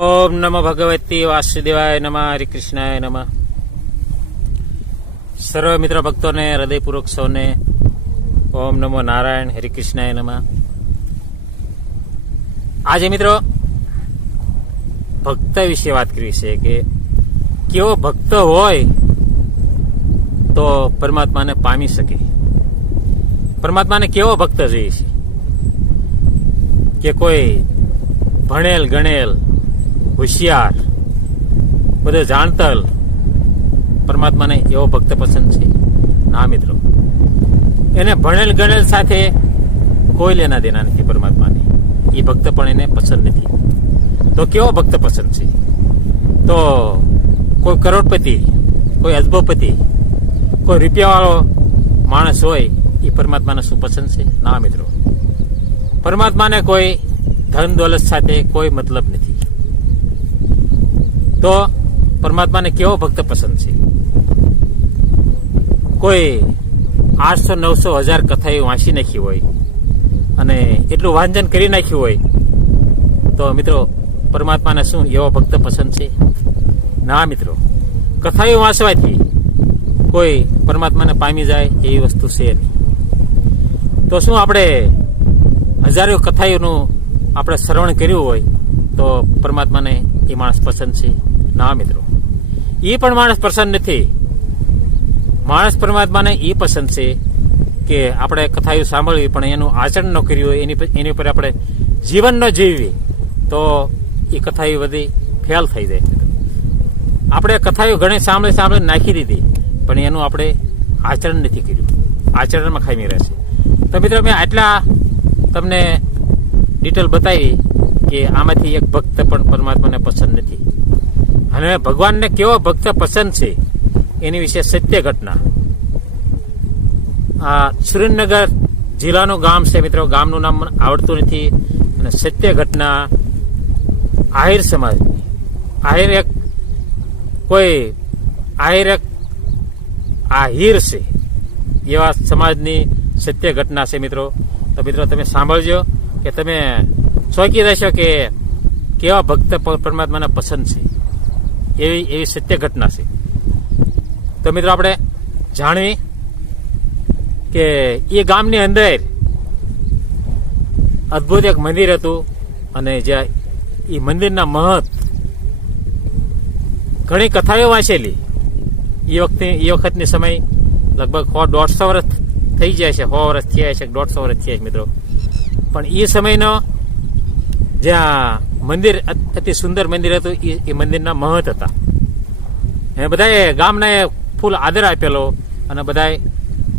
ઓમ નમો ભગવતી વાસુદેવાય નમઃ હરે કૃષ્ણાય નમઃ. સર્વ મિત્ર ભક્તોને હૃદયપૂર્વક સૌને ઓમ નમો નારાયણ હરે કૃષ્ણાય નમઃ. આજે મિત્રો ભક્ત વિશે વાત કરવી છે કે કેવો ભક્ત હોય તો પરમાત્માને પામી શકે. પરમાત્માને કેવો ભક્ત જોઈએ છે કે કોઈ ભણેલ ગણેલ હોશિયાર બધું જાણતલ પરમાત્માને એવો ભક્ત પસંદ છે? ના મિત્રો, એને ભણેલ ગણેલ સાથે કોઈ લેના દેના નથી. પરમાત્માને એ ભક્ત પણ એને પસંદ નથી. તો કેવો ભક્ત પસંદ છે? તો કોઈ કરોડપતિ, કોઈ અજબોપતિ, કોઈ રૂપિયાવાળો માણસ હોય એ પરમાત્માને શું પસંદ છે? ના મિત્રો, પરમાત્માને કોઈ ધન દોલત સાથે કોઈ મતલબ નથી. તો પરમાત્માને કેવો ભક્ત પસંદ છે? કોઈ 800, 900, 1000 કથાઓ વાંચી નાખી હોય અને એટલું વાંચન કરી નાખ્યું હોય તો મિત્રો પરમાત્માને શું એવો ભક્ત પસંદ છે? ના મિત્રો, કથાઓ વાંચવાથી કોઈ પરમાત્માને પામી જાય એવી વસ્તુ છે નહીં. તો શું આપણે હજારો કથાઓનું આપણે શ્રવણ કર્યું હોય તો પરમાત્માને એ માણસ પસંદ છે? ના મિત્રો, એ પણ માણસ પસંદ નથી. માણસ પરમાત્માને એ પસંદ છે કે આપણે કથાઓ સાંભળવી પણ એનું આચરણ ન કર્યું હોય, એની ઉપર આપણે જીવન ન જીવવી તો એ કથાઓ બધી ફેલ થઈ જાય. આપણે કથાઓ ઘણી સાંભળી નાખી દીધી પણ એનું આપણે આચરણ નથી કર્યું, આચરણમાં ખામી રહેશે. તો મિત્રો મેં આટલા તમને ડિટેલ બતાવી કે આમાંથી એક ભક્ત પણ પરમાત્માને પસંદ નથી. અને ભગવાનને કેવો ભક્ત પસંદ છે એની વિશે સત્ય ઘટના. આ સુરેન્દ્રનગર જિલ્લાનું ગામ છે મિત્રો, ગામનું નામ મને આવડતું નથી. અને સત્ય ઘટના આહિર સમાજની, આહિર એક છે એવા સમાજની સત્ય ઘટના છે મિત્રો. તો મિત્રો તમે સાંભળજો કે તમે ચોંકી રહેશો કે કેવા ભક્ત પરમાત્માને પસંદ છે. એવી સત્ય ઘટના છે. તો મિત્રો આપણે જાણવી કે એ ગામની અંદર અદ્ભુત એક મંદિર હતું અને જ્યાં એ મંદિરના મહત ઘણી કથાઓ વાંચેલી. એ વખતની સમય લગભગ 100-150 વર્ષ થઈ જાય છે, 100 વર્ષ થયા છે, 150 વર્ષ થયા છે મિત્રો. પણ એ સમયનો જ્યાં મંદિર અતિ સુંદર મંદિર હતું એ મંદિરના મહત હતા. એ બધાએ ગામના ફૂલ આદર આપેલો અને બધાએ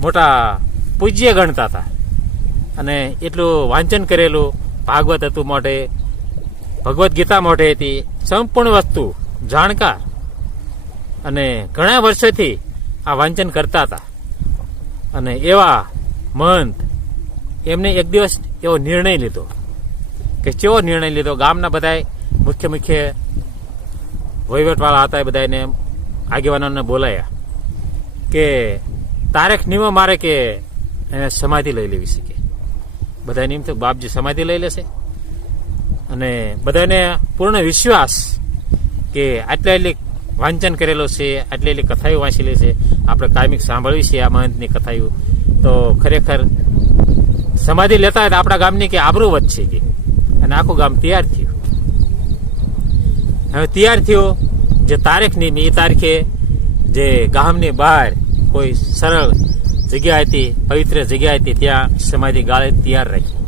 મોટા પૂજ્ય ગણતા હતા. અને એટલું વાંચન કરેલું, ભાગવત હતું મોઢે, ભગવદ્ ગીતા મોઢે હતી, સંપૂર્ણ વસ્તુ જાણકાર અને ઘણા વર્ષોથી આ વાંચન કરતા હતા. અને એવા મહંત એમને એક દિવસ એવો નિર્ણય લીધો કે કેવો નિર્ણય લીધો, ગામના બધાએ મુખ્ય વહીવટવાળા હતા એ બધાને આગેવાનોને બોલાયા કે તારીખ નિયમો મારે કે એને સમાધિ લઈ લેવી છે. કે બધા નિયમ તો બાપજી સમાધિ લઈ લેશે. અને બધાને પૂર્ણ વિશ્વાસ કે એટલી વાંચન કરેલો છે, એટલી કથાઓ વાંચેલી છે, આપણે કાયમિક સાંભળવી છે આ મહંતની કથાઓ. તો ખરેખર સમાધિ લેતા હોય તો આપણા ગામની કે આબરૂ વધશે કે. અને આખું ગામ તૈયાર થયું. હવે તૈયાર થયું જે તારીખની એ તારીખે જે ગામની બહાર કોઈ સરળ જગ્યા હતી, પવિત્ર જગ્યા હતી, ત્યાં સમાધિ ગાળે તૈયાર રાખી.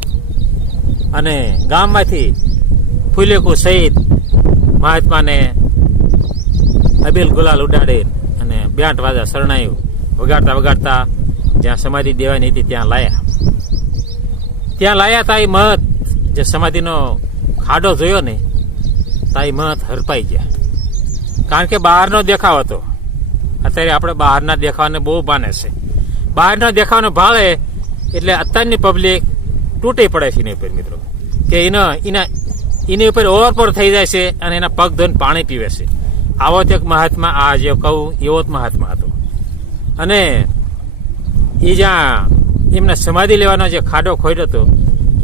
અને ગામમાંથી ફૂલેકુ સહિત મહાત્માને અબીલ ગુલાલ ઉડાડે અને બેન્ટ વાજા શરણાયું વગાડતા જ્યાં સમાધિ દેવાની હતી ત્યાં લાયા તા એ મહત જે સમાધિનો ખાડો જોયો ને તા એ મહત હરપાઈ ગયા. કારણ કે બહારનો દેખાવ હતો. અત્યારે આપણે બહારના દેખાવાને બહુ માને છે. બહારનો દેખાવાનો ભાળે એટલે અત્યારની પબ્લિક તૂટી પડે છે એની ઉપર મિત્રો, કે એની ઉપર ઓવરપોર થઈ જાય છે અને એના પગ ધોઈને પાણી પીવે છે. આવો જ એક મહાત્મા, આ જે કહું એવો જ મહાત્મા હતો. અને એ જ્યાં એમને સમાધિ લેવાનો જે ખાડો ખોડ્યો હતો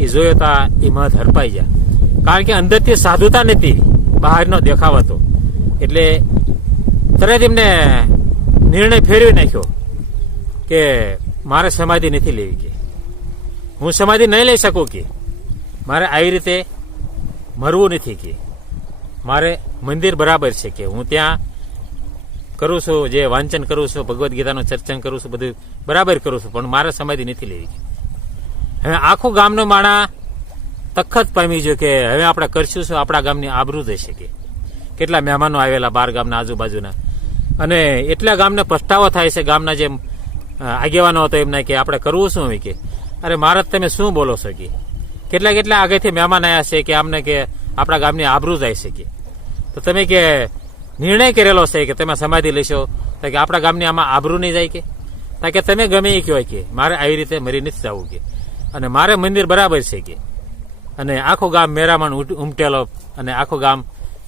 એ જોયો તા એ મહત હરપાઈ ગયા. કારણ કે અંદરથી સાધુતા નથી, બહારનો દેખાવ હતો. એટલે તરત એમને નિર્ણય ફેરવી નાખ્યો કે મારે સમાધિ નથી લેવી, કે હું સમાધિ નહીં લઈ શકું, કે મારે આવી રીતે મરવું નથી, કે મારે મંદિર બરાબર છે, કે હું ત્યાં કરું છું, જે વાંચન કરું છું, ભગવદ્ ગીતાનું ચર્ચન કરું છું, બધું બરાબર કરું છું, પણ મારે સમાધિ નથી લેવી. હવે આખું ગામનો માણા તખત પામી ગયો કે હવે આપણે કરશું શું, આપણા ગામની આબરૂ જશે. કે કેટલા મહેમાનો આવેલા બાર ગામના આજુબાજુના, અને એટલા ગામને પસ્તાવો થાય છે. ગામના જે આગેવાનો હતો એમને કે આપણે કરવું શું હોય, કે અરે મહારાજ તમે શું બોલો છો, કે કેટલા આગળથી મહેમાન આવ્યા છે, કે આમને કે આપણા ગામની આબરૂ જાય છે, કે તો તમે કે નિર્ણય કરેલો છે કે તમે સમાધિ લેશો તો કે આપણા ગામની આમાં આબરૂ નહીં જાય, કે તમે ગમે એ કહેવાય, કે મારે આવી રીતે મરી નથી જવું, કે અને મારે મંદિર બરાબર છે, કે અને આખું ગામ મેરામણ ઉમટેલો, અને આખું ગામ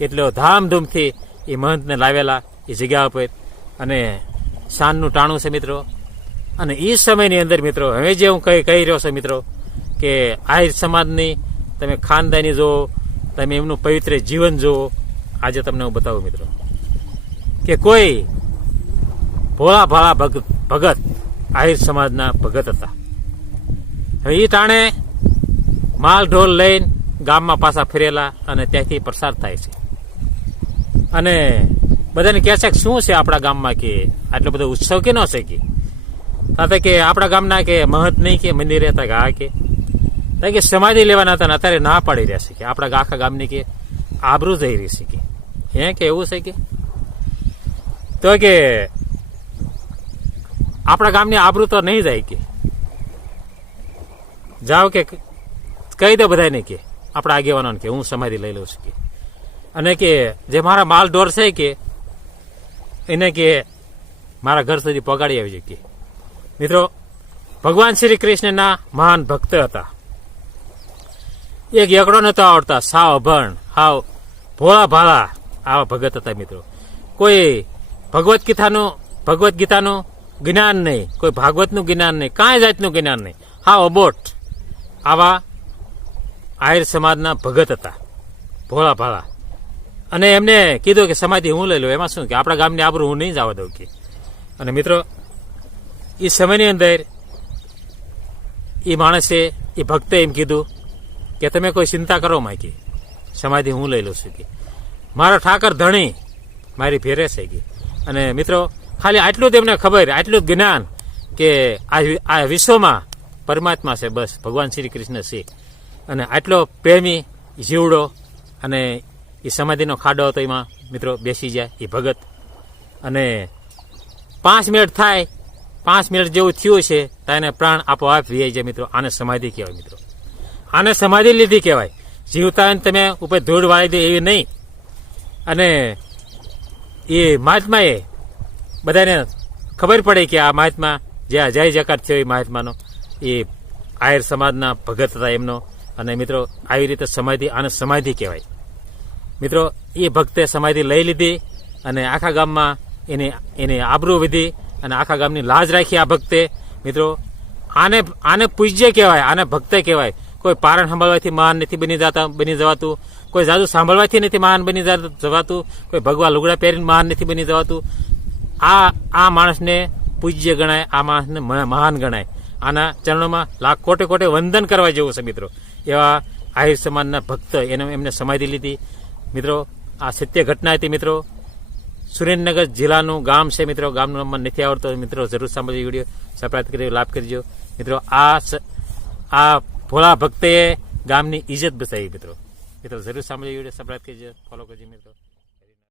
એટલો ધામધૂમથી એ મહંતને લાવેલા એ જગ્યા ઉપર, અને સાંજનું ટાણું છે મિત્રો. અને એ સમયની અંદર મિત્રો હવે જે હું કહી રહ્યો છું મિત્રો, કે આહિર સમાજની તમે ખાનદાની જુઓ, તમે એમનું પવિત્ર જીવન જુઓ. આજે તમને હું બતાવું મિત્રો કે કોઈ ભોળા ભાળા ભગત આહિર સમાજના ભગત હતા. હવે એ ટાણે માલ ઢોલ લઈને ગામમાં પાછા ફરેલા, અને ત્યાંથી પ્રસાર થાય છે. અને બધાને કહે છે કે શું છે આપણા ગામમાં, કે આટલો બધો ઉત્સવ કે ન છે, કે સાથે કે આપણા ગામના કે મહંત નહીં કે મંદિરે હતા, કે હા કે સમાધિ લેવાના હતા, અત્યારે ના પાડી રહ્યા છે, કે આપણા આખા ગામની કે આબરૂ જઈ રહી છે, કે એવું છે, કે તો કે આપણા ગામની આબરૂ તો નહીં જાય, કે જાઓ કે કહી દો બધાને, કે આપણા આગેવાનોને કે હું સમાધિ લઈ લઉં છું, કે અને કે જે મારા માલ ઢોર છે, કે એને કે મારા ઘર સુધી પહોંચાડી આવી જાય. કે મિત્રો ભગવાન શ્રી કૃષ્ણના મહાન ભક્ત હતા. એક એકડો નતો આવડતા, સાવ અભણ, હાવ ભોળા ભાળા આવા ભગત હતા મિત્રો. કોઈ ભગવદ્ ગીતાનું જ્ઞાન નહીં, કોઈ ભાગવતનું જ્ઞાન નહીં, કાંઈ જાતનું જ્ઞાન નહીં, હાવ અબોટ આવા આહિર સમાજના ભગત હતા, ભોળા ભાળા. અને એમને કીધું કે સમાધિ હું લઈ લઉં, એમાં શું, કે આપણા ગામની આબરૂ હું નહીં જવા દઉં, કે અને મિત્રો એ સમયની અંદર એ માણસે, એ ભક્તે એમ કીધું કે તમે કોઈ ચિંતા કરો માં, કે સમાધિ હું લઈ લઉં છું, કે મારો ઠાકર ધણી મારી ફેરે છે, કે અને મિત્રો ખાલી આટલું જ એમને ખબર, આટલું જ જ્ઞાન કે આ વિશ્વમાં પરમાત્મા છે, બસ ભગવાન શ્રી કૃષ્ણ છે. અને આટલો પ્રેમી જીવડો, અને એ સમાધિનો ખાડો હતો, એમાં મિત્રો બેસી જાય એ ભગત. અને 5 મિનિટ થાય, 5 મિનિટ જેવું થયું છે તો એને પ્રાણ આપોઆપ વી જાય મિત્રો. આને સમાધિ કહેવાય મિત્રો, આને સમાધિ લીધી કહેવાય. જીવતા તમે ઉપર ધૂળ વાળી દે એવી નહીં. અને એ મહાત્માએ બધાને ખબર પડે કે આ મહાત્મા જે જય જયકાર થયો એ મહાત્માનો, એ આહિર સમાજના ભગત હતા એમનો. અને મિત્રો આવી રીતે સમાધિ, આને સમાધિ કહેવાય મિત્રો. એ ભક્તે સમાધિ લઈ લીધી, અને આખા ગામમાં એની આબરૂ વિધી, અને આખા ગામની લાજ રાખી આ ભક્તે મિત્રો. આને પૂજ્ય કહેવાય, આને ભક્ત કહેવાય. કોઈ પારણ સાંભળવાથી મહાન નથી બની જવાતું, કોઈ જાદુ સાંભળવાથી નથી મહાન બની જવાતું, કોઈ ભગવા લુગડા પહેરીને મહાન નથી બની જવાતું. આ માણસને પૂજ્ય ગણાય, આ માણસને મહાન ગણાય. આના ચરણોમાં લાખ કોટે વંદન કરવા જેવું છે મિત્રો. એવા આહિર સમાજના ભક્ત એમને સમાધિ લીધી મિત્રો. આ સત્ય ઘટના હતી મિત્રો. સુરેન્દ્રનગર જિલ્લાનું ગામ છે મિત્રો. ગામનો નંબર નથી આવડતો મિત્રો, જરૂર સાંભળજો વિડીયો, સબસ્ક્રાઇબ કરી લાભ કરજો મિત્રો. આ ભોળા ભક્તે ગામની ઇજ્જત બચાવી મિત્રો. જરૂર સાંભળજો વિડીયો, સબસ્ક્રાઇબ કરજો, ફોલો કરજો મિત્રો.